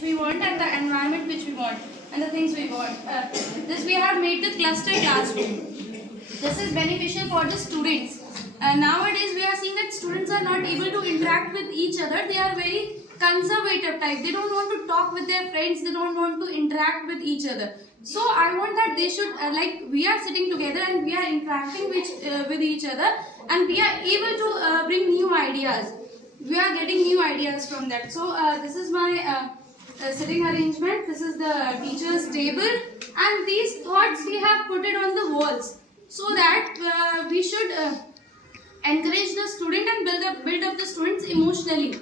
which we want and the environment which we want and the things we want. This we have made the cluster classroom. This is beneficial for the students. Nowadays we are seeing that students are not able to interact with each other. They are very conservative type. They don't want to talk with their friends. They don't want to interact with each other. So I want that they should like we are sitting together and we are interacting with each other and we are able to bring new ideas. We are getting new ideas from that. So this is my sitting arrangement. This is the teacher's table and these thoughts we have put it on the walls so that we should encourage the student and build up the students emotionally.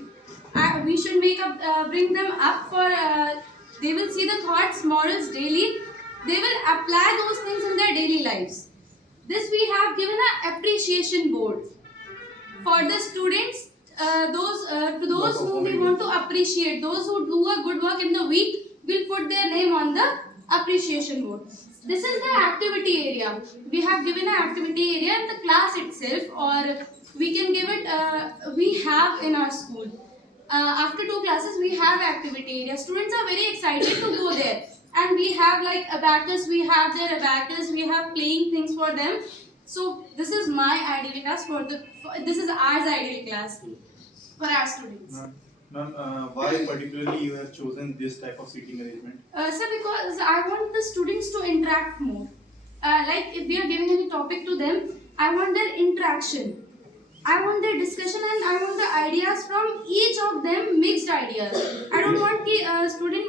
We should bring them up for they will see the thoughts morals daily. They will apply those things in their daily lives. This we have given an appreciation board for the students, to those whom we want to appreciate, those who do a good work in the week, will put their name on the appreciation board. This is the activity area. We have given an activity area in the class itself, or we can give it, we have in our school. After 2 classes, we have activity area. Students are very excited to go there. And we have like abacus, we have their abacus, we have playing things for them. So this is my ideal class this is our ideal class for our students. Ma'am, why particularly you have chosen this type of seating arrangement? Sir, because I want the students to interact more. Like if we are giving any topic to them, I want their interaction. I want their discussion and I want the ideas from each of them, mixed ideas. I don't want the student,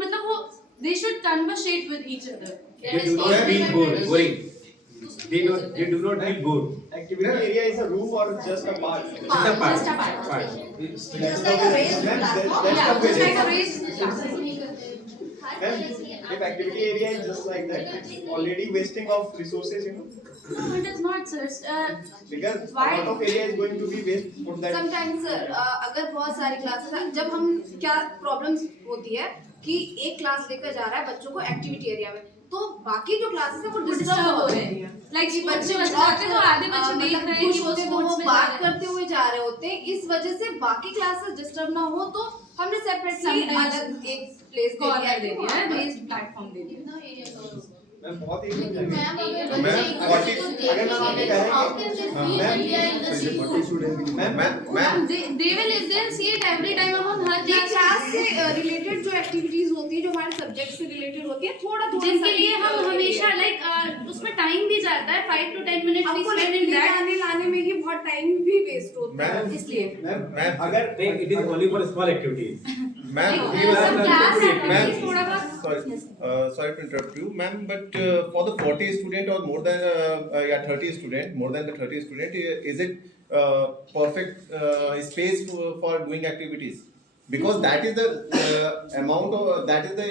they should conversate with each other. They do not feel boring. They do not feel bored. Activity area is a room or just a part? Just a part. Just like a raised platform. Yeah, just like a raised platform. If activity area is just like that, it's already wasting of resources, No, it is not, sir. Because Why? a lot of area is going to be waste for that. Sometimes sir, अगर बहुत सारी classes जब हम क्या problems होती है कि एक क्लास लेकर जा रहा है बच्चों को एक्टिविटी एरिया में तो बाकी जो क्लासेस है वो डिस्टर्ब हो रहे हैं लाइक कि बच्चे आते तो आधे बच्चे देख रहे हैं खुश होते तो वो में बात करते हुए जा रहे होते हैं इस वजह से बाकी क्लासेस डिस्टर्ब ना हो तो हमने सेपरेटली अलग एक प्लेस कॉर्नर दे दिया है, रेज्ड प्लेटफॉर्म दे दिया। मैं बहुत ही ma'am, They'll see it every time हम हर क्लास से रिलेटेड जो एक्टिविटीज होती है जो हमारे सब्जेक्ट से रिलेटेड होती है थोड़ा जिनके लिए हम हमेशा लाइक उसमें टाइम भी जाता है 5 to 10 मिनट हमको ले जाने लाने में ही बहुत टाइम भी वेस्ट होता है इसलिए मैम अगर It is only for small activities. Sorry to interrupt you, ma'am, but for the 40 student or more than 30 student, more than the 30 student, is it perfect space for doing activities? Because that is the amount of that is the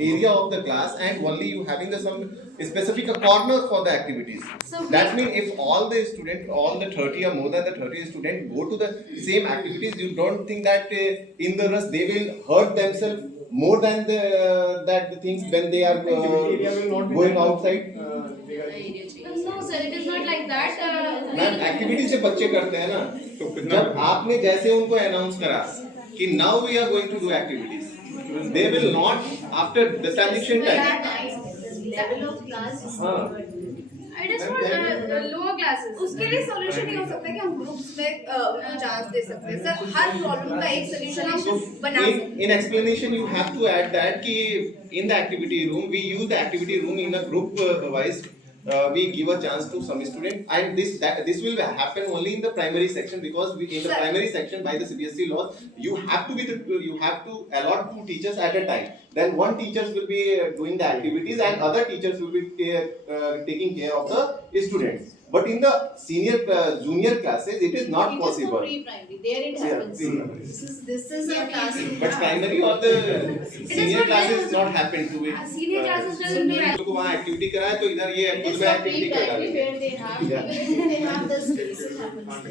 area of the class, and only you having the some specific corner for the activities. So That means if all the student, all the 30 or more than the 30 student go to the same activities, you don't think that in the rush they will hurt themselves more than the things when they are activity area will not be going that, outside. No sir, it is not like that. Ma'am activity से बच्चे करते हैं ना, तो जब आपने जैसे उनको अनाउंस करा कि now we are going to do activities, they will not after the transition time. It is for lower classes. उसके लिए सॉल्यूशन ये हो सकता है कि हम ग्रुप्स में उनको चांस दे सकते हैं सर हर प्रॉब्लम का एक सॉल्यूशन हम बना सकते हैं In explanation, you have to add that कि in the activity room, we use the activity room in a group wise. We give a chance to some student, and this will happen only in the primary section, because in the primary section by the CBSE laws, you have to allot 2 teachers at a time. Then one teacher will be doing the activities and other teachers will be taking care of the students. But in the junior classes, it is not possible. pre-primary there it happens this is a class But primary or the senior classes not happen to it. Senior classes doesn't do को वहाँ activity कराए तो इधर ये खुद में activity करा where they have the space it happens